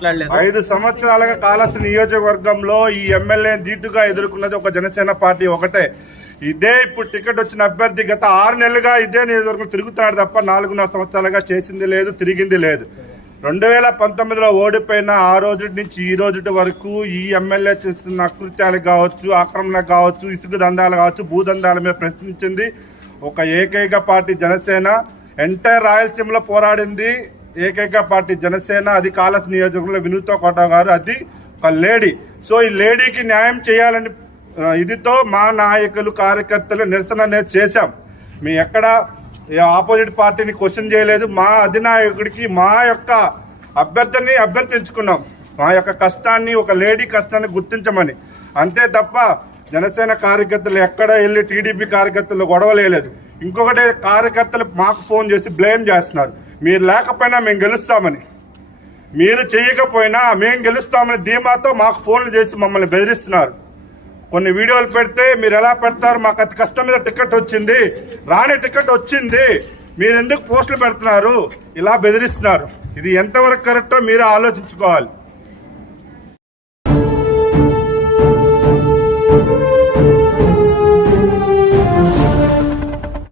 మాట్లాడలేదు. ఐదు సంవత్సరాలుగా కాళహస్తి నియోజకవర్గంలో ఈ ఎమ్మెల్యే దీటుగా ఎదుర్కొన్నది ఒక జనసేన పార్టీ ఒకటే. ఇదే ఇప్పుడు టికెట్ వచ్చిన అభ్యర్థి గత ఆరు నెలలుగా ఇదే నియోజకవర్గం తిరుగుతున్నాడు తప్ప నాలుగున్నర సంవత్సరాలుగా చేసింది లేదు తిరిగింది లేదు. రెండు వేల పంతొమ్మిదిలో ఓడిపోయిన ఆ రోజు నుంచి ఈ రోజు వరకు ఈ ఎమ్మెల్యే చేస్తున్న అకృత్యాలు కావచ్చు ఆక్రమణ కావచ్చు ఇసుక దందాలు కావచ్చు భూదందాల మీద ప్రశ్నించింది. ఒక ఏకైక పార్టీ జనసేన. ఎంటైర్ రాయలసీమలో పోరాడింది. ఏకైక పార్టీ జనసేన అది కాలస్ నియోజకవర్గంలో వినూత కోట గారు అది ఒక లేడీ. సో ఈ లేడీకి న్యాయం చేయాలని ఇదితో మా నాయకులు కార్యకర్తలు నిరసన అనేది చేశాం. మీ ఎక్కడ ఆపోజిట్ పార్టీని క్వశ్చన్ చేయలేదు. మా అధినాయకుడికి మా యొక్క అభ్యర్థిని అభ్యర్థించుకున్నాం. మా యొక్క కష్టాన్ని ఒక లేడీ కష్టాన్ని గుర్తించమని. అంతే తప్ప జనసేన కార్యకర్తలు ఎక్కడ వెళ్ళి టీడీపీ కార్యకర్తలు గొడవలేదు ఇంకొకటి కార్యకర్తలు మాకు ఫోన్ చేసి బ్లేమ్ చేస్తున్నారు. మీరు లేకపోయినా మేము గెలుస్తామని. మీరు చేయకపోయినా మేము గెలుస్తామని ధీమాతో మాకు ఫోన్లు చేసి మమ్మల్ని బెదిరిస్తున్నారు. కొన్ని వీడియోలు పెడితే మీరు ఎలా పెడతారు? మాకు అతి కష్టం మీద టికెట్ వచ్చింది. రాని టికెట్ వచ్చింది. మీరు ఎందుకు పోస్టులు పెడుతున్నారు? ఇలా బెదిరిస్తున్నారు. ఇది ఎంతవరకు కరెక్టో మీరు ఆలోచించుకోవాలి.